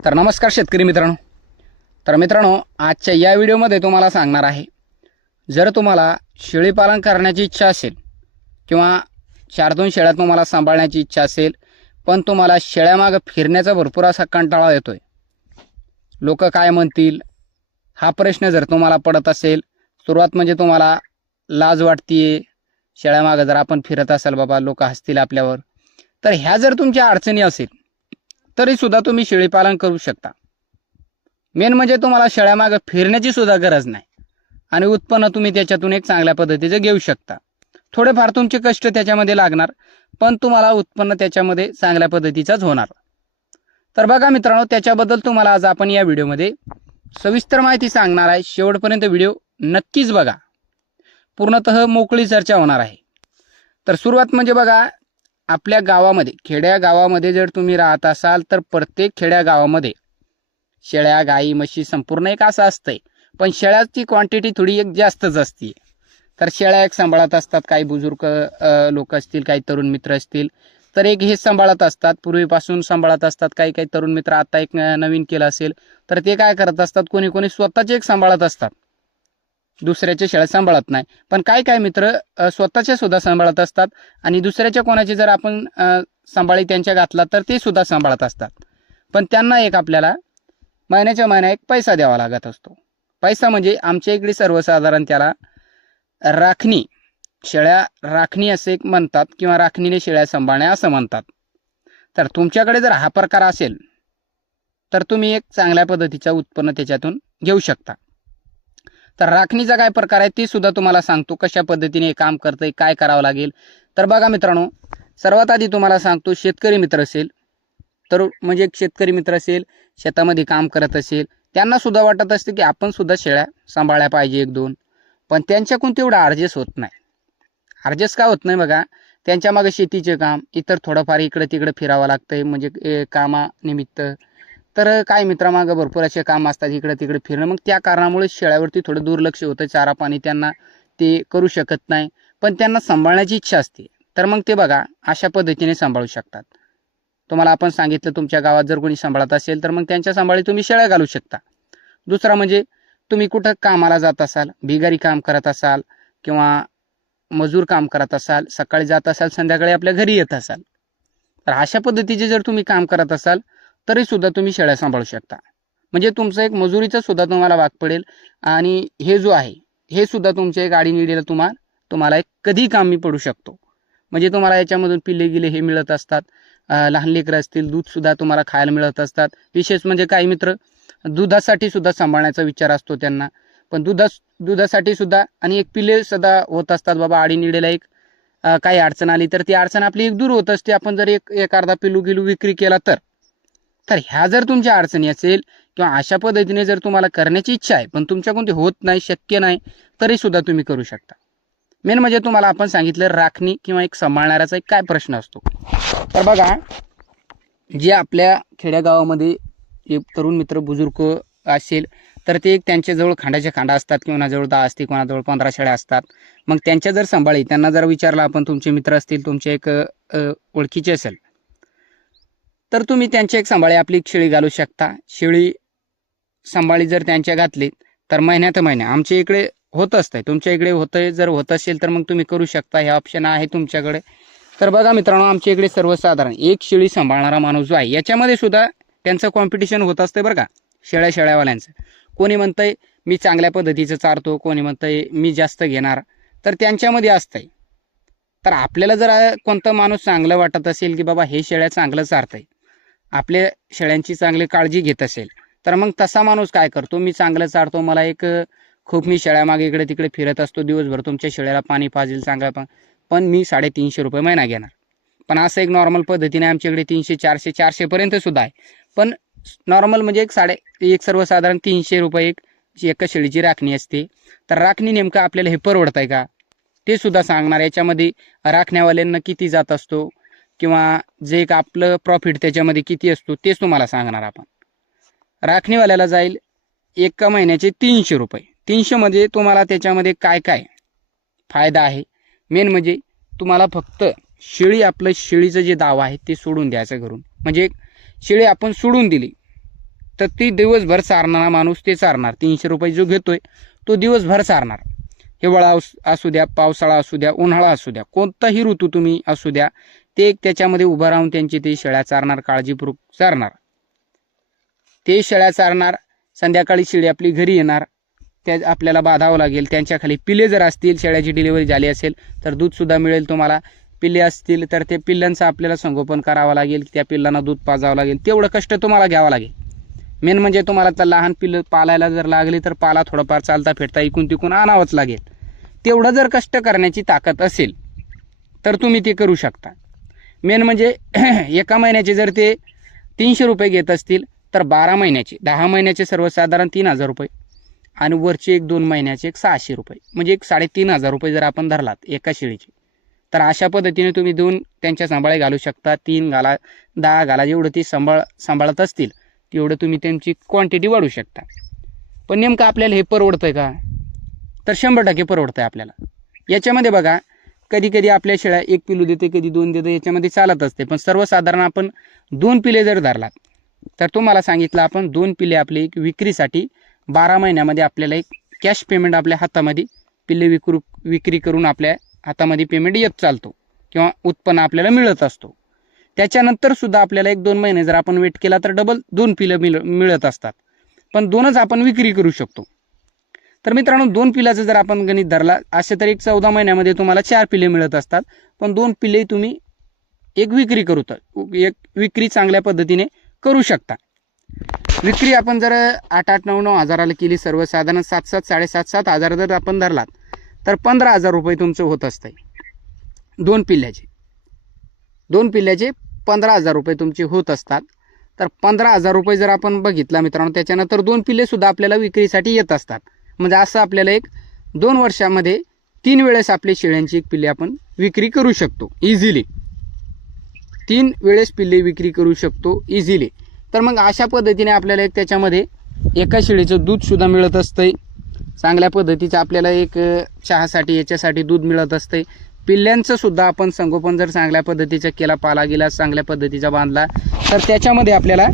तर नमस्कार शेतकरी मित्रांनो. तर मित्रांनो, आजच्या या व्हिडिओमध्ये तुम्हाला सांगणार आहे, जर तुम्हाला शेळी पालन करण्याची इच्छा असेल किंवा 4-2 शेळ्या तुम्हाला सांभाळण्याची इच्छा असेल, पण तुम्हाला शेळ्यामागे फिरण्याचा भरपूर असा कंटाळा येतोय. लोक काय म्हणतील हा प्रश्न जर तुम्हाला पडत असेल, सुरुवात म्हणजे तुम्हाला लाज वाटतीये, शेळ्यामागे जर आपण फिरत असाल, बाबा लोक हसतील आपल्यावर, तर ह्या जर तुमच्या अडचणी असेल तरी सुद्धा तुम्ही शेळी पालन करू शकता. मेन म्हणजे तुम्हाला शेळ्यामागे फिरण्याची सुद्धा गरज नाही आणि उत्पन्न तुम्ही त्याच्यातून एक चांगल्या पद्धतीचे घेऊ शकता. थोडेफार तुमचे कष्ट त्याच्यामध्ये लागणार, पण तुम्हाला उत्पन्न त्याच्यामध्ये चांगल्या पद्धतीचाच होणार. तर बघा मित्रांनो, त्याच्याबद्दल तुम्हाला आज आपण या व्हिडिओमध्ये सविस्तर माहिती सांगणार आहे. शेवटपर्यंत व्हिडिओ नक्कीच बघा, पूर्णतः मोकळी चर्चा होणार आहे. तर सुरुवात म्हणजे बघा, आपल्या गावामध्ये, खेड्या गावामध्ये जर तुम्ही राहत असाल तर प्रत्येक खेड्या गावामध्ये शेळ्या, गाई, म्हशी संपूर्ण एक असं असतंय, पण शेळ्याची क्वांटिटी थोडी एक जास्तच असते. तर शेळ्या एक सांभाळत असतात, काही बुजुर्ग लोक असतील, काही तरुण मित्र असतील, तर एक हे सांभाळत असतात, पूर्वीपासून सांभाळत असतात. काही काही तरुण मित्र आता एक नवीन केलं असेल तर ते काय करत असतात, कोणी कोणी स्वतःचे एक सांभाळत असतात, दुसऱ्याच्या शेळ्या सांभाळत नाही. पण काय काय मित्र स्वतःच्या सुद्धा सांभाळत असतात आणि दुसऱ्याच्या कोणाचे जर आपण सांभाळी त्यांच्या घातला तर ते सुद्धा सांभाळत असतात. पण त्यांना एक आपल्याला महिन्याच्या महिना एक पैसा द्यावा लागत असतो. पैसा म्हणजे आमच्या इकडे सर्वसाधारण त्याला राखणी, शेळ्या राखणी असे एक म्हणतात किंवा राखणीने शेळ्या सांभाळणे असं म्हणतात. तर तुमच्याकडे जर हा प्रकार असेल तर तुम्ही एक चांगल्या पद्धतीचं उत्पन्न त्याच्यातून घेऊ शकता. तर राखणीचा काय प्रकार आहे ते सुद्धा तुम्हाला सांगतो, कशा पद्धतीने हे काम करतंय, काय करावं लागेल. तर बघा मित्रांनो, सर्वात आधी तुम्हाला सांगतो, शेतकरी मित्र असेल तर म्हणजे एक शेतकरी मित्र असेल, शेतामध्ये काम करत असेल, त्यांना सुद्धा वाटत असते की आपण सुद्धा शेळ्या सांभाळल्या पाहिजे 1-2, पण त्यांच्याकडून तेवढं ॲडजस्ट होत नाही. ॲडजस्ट का होत नाही बघा, त्यांच्या मागे शेतीचे काम, इतर थोडंफार इकडे तिकडे फिरावं लागतंय म्हणजे कामानिमित्त. तर काही मित्रामागं भरपूर असे काम असतात, इकडे तिकडे फिरणं, मग त्या कारणामुळे शेळ्यावरती थोडं दुर्लक्ष होतं. चारा पाणी त्यांना ते करू शकत नाही, पण त्यांना सांभाळण्याची इच्छा असते. तर मग ते बघा अशा पद्धतीने सांभाळू शकतात. तुम्हाला आपण सांगितलं, तुमच्या गावात जर कोणी सांभाळत असेल तर मग त्यांच्या सांभाळी तुम्ही शेळ्या घालू शकता. दुसरा म्हणजे तुम्ही कुठं कामाला जात असाल, बिगारी काम करत असाल किंवा मजूर काम करत असाल, सकाळी जात असाल, संध्याकाळी आपल्या घरी येत असाल, तर अशा पद्धतीचे जर तुम्ही काम करत असाल तरी सुद्धा तुम्ही शेळ्या सांभाळू शकता. म्हणजे तुमचं एक मजुरीचं सुद्धा तुम्हाला भाग पडेल आणि हे जो आहे हे सुद्धा तुमच्या एक आडीनिडीला तुम्हाला एक कधी कामी पडू शकतो. म्हणजे तुम्हाला याच्यामधून पिल्ले गिले हे मिळत असतात, लहान लेकरं असतील, दूध सुद्धा तुम्हाला खायला मिळत असतात. विशेष म्हणजे काही मित्र दुधासाठी सुद्धा सांभाळण्याचा विचार असतो त्यांना, पण दुधासाठी सुद्धा आणि एक पिल्ले सुद्धा होत असतात. बाबा आडीनिडीला एक काही अडचण आली तर ती अडचण आपली एक दूर होत असते. आपण जर एक अर्धा पिल्लू गिलू विक्री केला तर ह्या जर तुमच्या अडचणी असेल किंवा अशा पद्धतीने जर तुम्हाला करण्याची इच्छा आहे पण तुमच्याकडून ते होत नाही, शक्य नाही, तरी सुद्धा तुम्ही करू शकता. मेन म्हणजे तुम्हाला आपण सांगितलं, राखणी किंवा एक सांभाळणाऱ्याचा एक काय प्रश्न असतो. तर बघा, जे आपल्या खेड्यागावामध्ये एक तरुण मित्र बुजुर्ग असेल तर ते एक त्यांच्याजवळ खांडाच्या खांडा असतात, कोणाजवळ 10 असते, कोणाजवळ 15 शेळ्या असतात. मग त्यांच्या जर सांभाळी त्यांना जर विचारलं आपण, तुमचे मित्र असतील, तुमचे एक ओळखीचे असेल, तर तुम्ही त्यांची एक सांभाळी आपली शेळी घालू शकता. शेळी सांभाळी जर त्यांच्या घातली तर महिन्यात महिना आमच्या इकडे होत असतंय, तुमच्या इकडे होतंय, जर होत असेल तर मग तुम्ही करू शकता. हे ऑप्शन आहे तुमच्याकडे. तर बघा मित्रांनो, आमच्या इकडे सर्वसाधारण एक शेळी सांभाळणारा माणूस जो आहे याच्यामध्ये सुद्धा त्यांचं कॉम्पिटिशन होत असते बरं का, शेळ्यावाल्यांचं. कोणी म्हणतंय मी चांगल्या पद्धतीचं चारतो, कोणी म्हणतंय मी जास्त घेणार, तर त्यांच्यामध्ये असतंय. तर आपल्याला जर कोणता माणूस चांगलं वाटत असेल की बाबा हे शेळ्या चांगलं चारतंय, आपल्या शेळ्यांची चांगली काळजी घेत असेल, तर मग तसा माणूस काय करतो, मी चांगलं चारतो, मला एक खूप मी शेळ्यामागे इकडे तिकडे फिरत असतो दिवसभर, तुमच्या शेळ्याला पाणी पाजेल चांगलं, पण मी 350 रुपये महिना घेणार. पण असं एक नॉर्मल पद्धतीने आमच्याकडे 300-400 पर्यंत सुद्धा आहे. पण नॉर्मल म्हणजे एक सर्वसाधारण 300 रुपये एका शेळीची राखणी असते. तर राखणी नेमकं आपल्याला हे परवडत आहे का ते सुद्धा सांगणार. याच्यामध्ये राखण्यावाल्यांना किती जात असतो किंवा जे एक आपलं प्रॉफिट त्याच्यामध्ये किती असतो तेच तुम्हाला सांगणार आपण. राखणीवाल्याला जाईल एका महिन्याचे 300 रुपये. 300 मध्ये तुम्हाला त्याच्यामध्ये काय काय फायदा आहे, मेन म्हणजे तुम्हाला फक्त शेळीचं जे दाव आहे ते सोडून द्यायचं घरून. म्हणजे शेळी आपण सोडून दिली तर ती दिवसभर चारणारा माणूस ते चारणार. 300 रुपये जो घेतोय तो दिवसभर चारणार. हिवाळा असू द्या, पावसाळा असू द्या, उन्हाळा असू द्या, कोणताही ऋतू तुम्ही असू द्या, ते त्याच्यामध्ये उभं राहून त्यांची ते शेळ्या चारणार, काळजीपूर्वक चारणार. ते शेळ्या चारणार. संध्याकाळी शेळी आपली घरी येणार. त्या आपल्याला बांधावं लागेल. त्यांच्या खाली पिल्ले जर असतील, शेळ्याची डिलिव्हरी झाली असेल तर दूधसुद्धा मिळेल तुम्हाला. पिल्ले असतील तर ते पिल्लांचं आपल्याला संगोपन करावं लागेल. त्या पिल्लांना दूध पाजावं लागेल. तेवढं कष्ट तुम्हाला घ्यावं लागेल. मेन म्हणजे तुम्हाला तर लहान पिल्लं पालायला जर लागली तर पाला थोडंफार चालता फिरता इकून तिकून आणावंच लागेल. तेवढं जर कष्ट करण्याची ताकद असेल तर तुम्ही ते करू शकता. मेन म्हणजे एका महिन्याचे जर ते 300 रुपये घेत असतील तर 12 महिन्याचे 10 महिन्याचे सर्वसाधारण 3000 रुपये आणि वरचे 1-2 महिन्याचे 600 रुपये म्हणजे 3500 रुपये जर आपण धरलात एका शेळीचे, तर अशा पद्धतीने तुम्ही 2 त्यांच्या सांभाळे घालू शकता. 3 घाला, 10 घाला, जेवढं ती सांभाळत असतील तेवढं तुम्ही त्यांची क्वांटिटी वाढवू शकता. पण नेमकं आपल्याला हे परवडतंय का? तर 100% परवडतंय आपल्याला. याच्यामध्ये बघा, कधी कधी आपल्या शेळ्या 1 पिलू देते, कधी 2 देते, याच्यामध्ये चालत असते. पण सर्वसाधारण आपण 2 पिले जर धरलात तर तुम्हाला सांगितलं आपण 2 पिले आपले एक विक्रीसाठी 12 महिन्यामध्ये आपल्याला एक कॅश पेमेंट आपल्या हातामध्ये पिल्ले विक्री करून आपल्या हातामध्ये पेमेंट येत चालतो किंवा उत्पन्न आपल्याला मिळत असतो. त्याच्यानंतर सुद्धा आपल्याला 1-2 महिने जर आपण वेट केला तर डबल 2 पिलं मिळत असतात. पण 2च आपण विक्री करू शकतो. तर मित्रांनो, 2 पिलाचं जर आपण गणित धरला असे तर एक 14 महिन्यामध्ये तुम्हाला 4 पिले मिळत असतात. पण 2 पिले तुम्ही एक विक्री चांगल्या पद्धतीने करू शकता. विक्री आपण जर 8-8, 9-9 हजाराला केली, सर्वसाधारण 7-7, 7.5-7 हजार जर आपण धरलात तर 15,000 रुपये तुमचं होत असतंय. 2 पिल्ल्याचे 15,000 रुपये तुमचे होत असतात. तर 15,000 रुपये जर आपण बघितला मित्रांनो, त्याच्यानंतर 2 पिल्ले सुद्धा आपल्याला विक्रीसाठी येत असतात. म्हणजे असं आपल्याला एक 2 वर्षामध्ये 3 वेळेस आपले शेळ्यांची एक पिल्ले आपण विक्री करू शकतो इझिली. 3 वेळेस पिल्ले विक्री करू शकतो इझिली. तर मग अशा पद्धतीने आपल्याला एक त्याच्यामध्ये एका शेळीचं दूध सुद्धा मिळत असतंय. चांगल्या पद्धतीचं आपल्याला एक चहासाठी याच्यासाठी दूध मिळत असतंय. पिल्ल्यांचं सुद्धा आपण संगोपन जर चांगल्या पद्धतीचा केला, पाला गेला चांगल्या पद्धतीचा बांधला तर त्याच्यामध्ये आपल्याला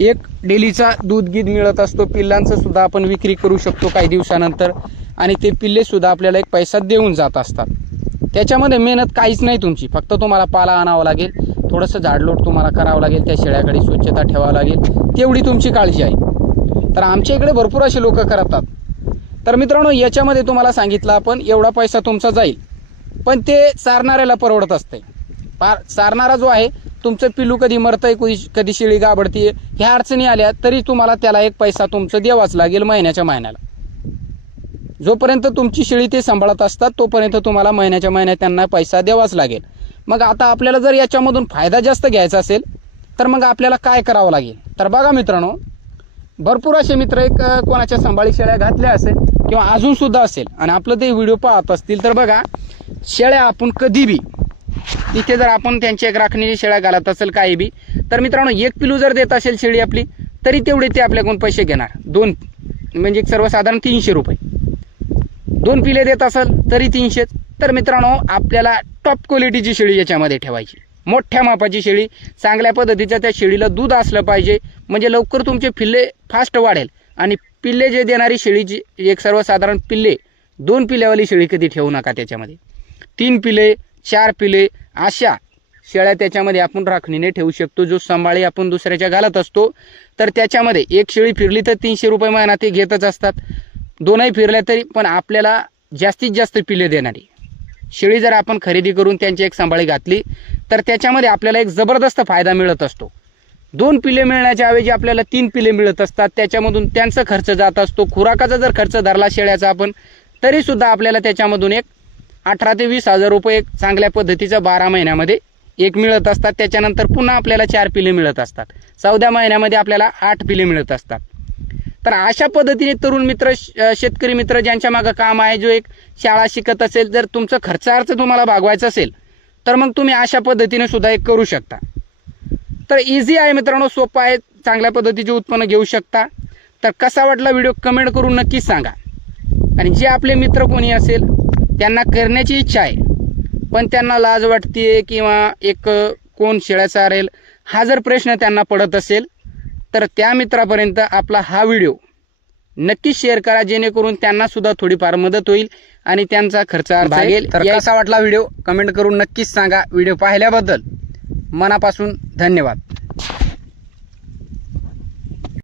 एक डेलीचा दूध गीध मिळत असतो. पिल्लांचं सुद्धा आपण विक्री करू शकतो काही दिवसानंतर आणि ते पिल्ले सुद्धा आपल्याला एक पैसा देऊन जात असतात. त्याच्यामध्ये मेहनत काहीच नाही तुमची, फक्त तुम्हाला पाला आणावा लागेल, थोडंसं झाडलोट तुम्हाला करावं लागेल, त्या शेळ्याकडे स्वच्छता ठेवावं लागेल, तेवढी तुमची काळजी आहे. तर आमच्या इकडे भरपूर असे लोक करतात. तर मित्रांनो, याच्यामध्ये तुम्हाला सांगितलं आपण एवढा पैसा तुमचा जाईल, पण ते चारणाऱ्याला परवडत असते. चारणारा जो आहे, तुमचं पिल्लू कधी मरतंय, कधी शेळी गाबडतीये, ह्या अडचणी आल्या तरी तुम्हाला त्याला एक पैसा तुमचं द्यावाच लागेल महिन्याच्या महिन्याला. जोपर्यंत तुमची शेळी ते सांभाळत असतात तोपर्यंत तुम्हाला महिन्याच्या महिन्यात त्यांना पैसा द्यावाच लागेल. मग आता आपल्याला जर याच्यामधून फायदा जास्त घ्यायचा असेल तर मग आपल्याला काय करावं लागेल? तर बघा मित्रांनो, भरपूर असे मित्र एक कोणाच्या सांभाळी शेळ्या घातल्या असेल किंवा अजून सुद्धा असेल आणि आपलं ते व्हिडिओ पाहत असतील तर बघा, शेळ्या आपण कधी बी तिथे जर आपण त्यांची एक राखणीची शेळ्या घालत असेल काही बी, तर मित्रांनो 1 पिलू जर देत असेल शेळी आपली तरी तेवढे ते आपल्याकडून पैसे घेणार. 2 म्हणजे सर्वसाधारण 300 रुपये. 2 पिले देत असेल तरी 300. तर मित्रांनो, आपल्याला टॉप क्वालिटीची शेळी याच्यामध्ये ठेवायची, मोठ्या मापाची शेळी, चांगल्या पद्धतीच्या त्या शेळीला दूध असलं पाहिजे, म्हणजे लवकर तुमचे पिल्ले फास्ट वाढेल. आणि पिल्ले जे देणारी शेळीची एक सर्वसाधारण पिल्ले 2 पिल्यावाली शेळी कधी ठेवू नका. त्याच्यामध्ये 3 पिले 4 पिले अशा शेळ्या त्याच्यामध्ये आपण राखणीने ठेवू शकतो. जो सांभाळी आपण दुसऱ्याच्या घालत असतो तर त्याच्यामध्ये एक शेळी फिरली तर 300 रुपये महिना ते घेतच असतात. 2ही फिरल्या तरी पण आपल्याला जास्तीत जास्त पिले देणारी शेळी जर आपण खरेदी करून त्यांची एक सांभाळी घातली तर त्याच्यामध्ये आपल्याला एक जबरदस्त फायदा मिळत असतो. 2 पिले मिळण्याच्या ऐवजी आपल्याला 3 पिले मिळत असतात. त्याच्यामधून त्यांचा खर्च जात असतो. खुराकाचा जर खर्च धरला शेळ्याचा आपण तरी सुद्धा आपल्याला त्याच्यामधून एक 18,000 ते 20,000 रुपये एक चांगल्या पद्धतीचा 12 महिन्यामध्ये एक मिळत असतात. त्याच्यानंतर पुन्हा आपल्याला 4 पिले मिळत असतात. 14 महिन्यामध्ये आपल्याला 8 पिले मिळत असतात. तर अशा पद्धतीने तरुण मित्र, शेतकरी मित्र ज्यांच्या मागं काम आहे, जो एक शाळा शिकत असेल, जर तुमचं खर्चार्थ तुम्हाला भागवायचं असेल तर मग तुम्ही अशा पद्धतीने सुद्धा एक करू शकता. तर इझी आहे मित्रांनो, सोपं आहे, चांगल्या पद्धतीचे उत्पन्न घेऊ शकता. तर कसा वाटला व्हिडिओ कमेंट करून नक्कीच सांगा. आणि जे आपले मित्र कोणी असेल त्यांना करण्याची इच्छा आहे पण त्यांना लाज वाटते किंवा एक कोण शेळ्या चारेल हा जर प्रश्न त्यांना पडत असेल तर त्या मित्रापर्यंत आपला हा व्हिडिओ नक्कीच शेअर करा, जेणेकरून त्यांना सुद्धा थोडीफार मदत होईल आणि त्यांचा खर्च भागेल. तर कसा वाटला व्हिडिओ कमेंट करून नक्कीच सांगा. व्हिडिओ पाहिल्याबद्दल मनापासून धन्यवाद.